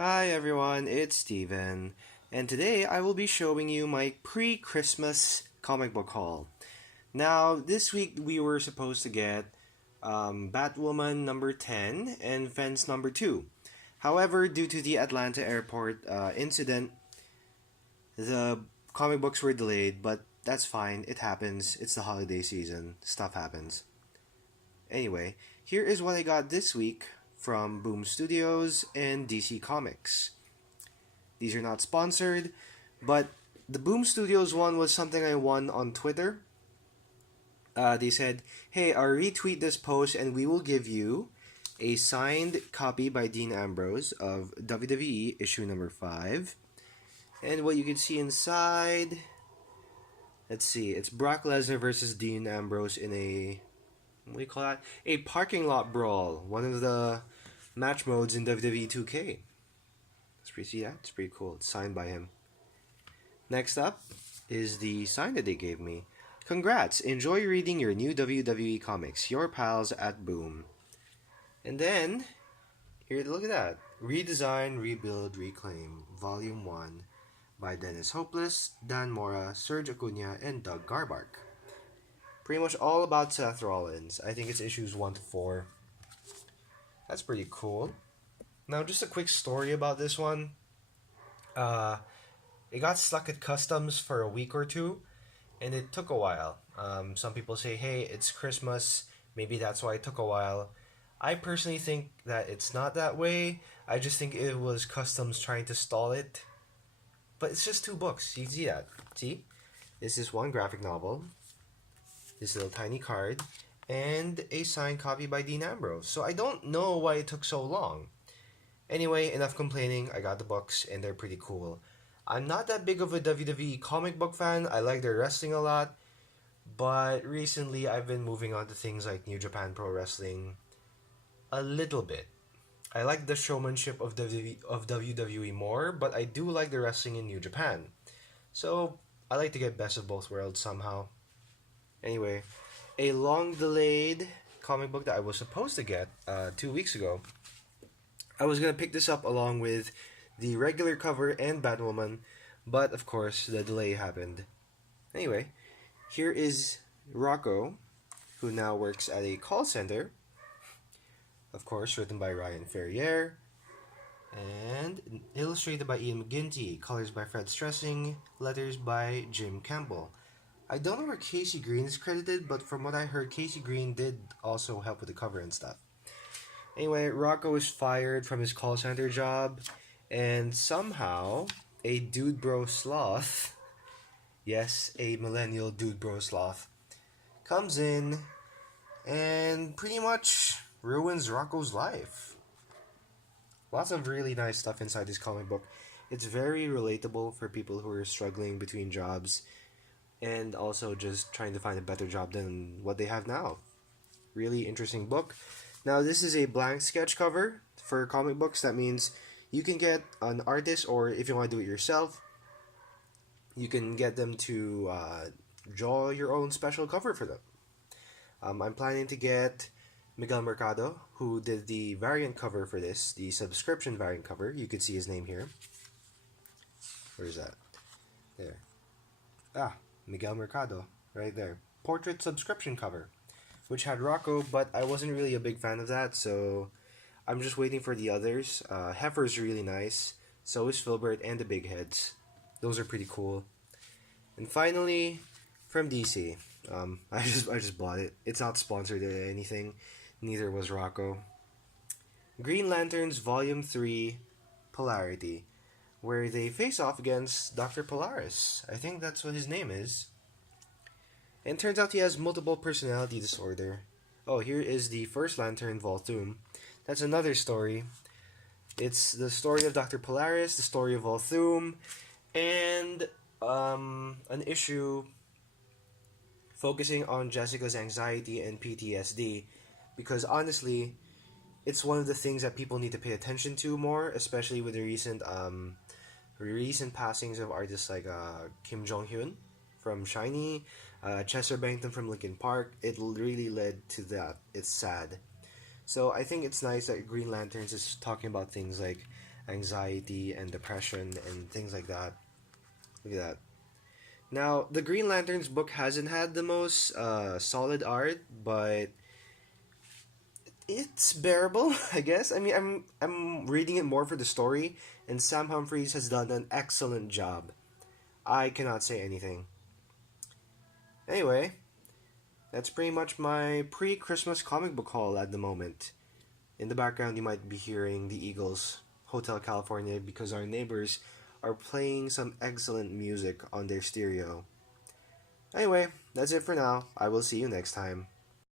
Hi everyone, it's Steven, and today I will be showing you my pre-Christmas comic book haul. Now, this week we were supposed to get Batwoman number 10 and Fence number 2. However, due to the Atlanta airport incident, the comic books were delayed, but that's fine, it happens, it's the holiday season, stuff happens. Anyway, here is what I got this week from Boom Studios and DC Comics. These are not sponsored, but the Boom Studios one was something I won on Twitter. They said, hey, retweet this post and we will give you a signed copy by Dean Ambrose of WWE issue number 5. And what you can see inside, let's see, it's Brock Lesnar versus Dean Ambrose in a, what do you call that? A parking lot brawl, one of the match modes in WWE 2K. See that? It's pretty cool. It's signed by him. Next up is the sign that they gave me. Congrats! Enjoy reading your new WWE comics. Your pals at Boom. And then, here, look at that. Redesign, Rebuild, Reclaim, Volume 1 by Dennis Hopeless, Dan Mora, Serge Acuna, and Doug Garbark. Pretty much all about Seth Rollins. I think it's issues 1 to 4. That's pretty cool. Now, just a quick story about this one. It got stuck at customs for a week or two, and it took a while. Some people say, hey, it's Christmas, maybe that's why it took a while. I personally think that it's not that way. I just think it was customs trying to stall it. But it's just 2 books. You can see that. See? This is one graphic novel, this little tiny card, and a signed copy by Dean Ambrose. So I don't know why it took so long. Anyway, enough complaining. I got the books, and they're pretty cool. I'm not that big of a WWE comic book fan. I like their wrestling a lot. But recently, I've been moving on to things like New Japan Pro Wrestling a little bit. I like the showmanship of WWE more, but I do like the wrestling in New Japan. So, I like to get best of both worlds somehow. Anyway, a long-delayed comic book that I was supposed to get 2 weeks ago. I was going to pick this up along with the regular cover and Batwoman, but of course the delay happened. Anyway, here is Rocco, who now works at a call center. Of course, written by Ryan Ferrier, and illustrated by Ian McGinty, colors by Fred Stressing, letters by Jim Campbell. I don't know where Casey Green is credited, but from what I heard, Casey Green did also help with the cover and stuff. Anyway, Rocco was fired from his call center job, and somehow a dude bro sloth, yes, a millennial dude bro sloth, comes in and pretty much ruins Rocco's life. Lots of really nice stuff inside this comic book. It's very relatable for people who are struggling between jobs and also just trying to find a better job than what they have now. Really interesting book. Now, this is a blank sketch cover for comic books. That means you can get an artist, or if you want to do it yourself, you can get them to draw your own special cover for them. I'm planning to get Miguel Mercado, who did the variant cover for this, the subscription variant cover. You can see his name here. Where is that? There. Miguel Mercado, right there. Portrait subscription cover, which had Rocco, but I wasn't really a big fan of that, so I'm just waiting for the others. Heifer's really nice, so is Filbert and the Big Heads. Those are pretty cool. And finally, from DC, I just bought it. It's not sponsored or anything, neither was Rocco. Green Lanterns Volume 3, Polarity, where they face off against Dr. Polaris. I think that's what his name is. And turns out he has multiple personality disorder. Oh, here is the first Lantern, Volthoom. That's another story. It's the story of Dr. Polaris, the story of Volthoom, and an issue focusing on Jessica's anxiety and PTSD. Because honestly, it's one of the things that people need to pay attention to more, especially with the recent passings of artists like Kim Jong-hyun from SHINee, Chester Bennington from Linkin Park. It really led to that. It's sad. So I think it's nice that Green Lanterns is talking about things like anxiety and depression and things like that. Look at that. Now, the Green Lanterns book hasn't had the most solid art, but it's bearable, I guess. I mean, I'm reading it more for the story, and Sam Humphries has done an excellent job. I cannot say anything. Anyway, that's pretty much my pre-Christmas comic book haul at the moment. In the background, you might be hearing the Eagles, Hotel California, because our neighbors are playing some excellent music on their stereo. Anyway, that's it for now. I will see you next time.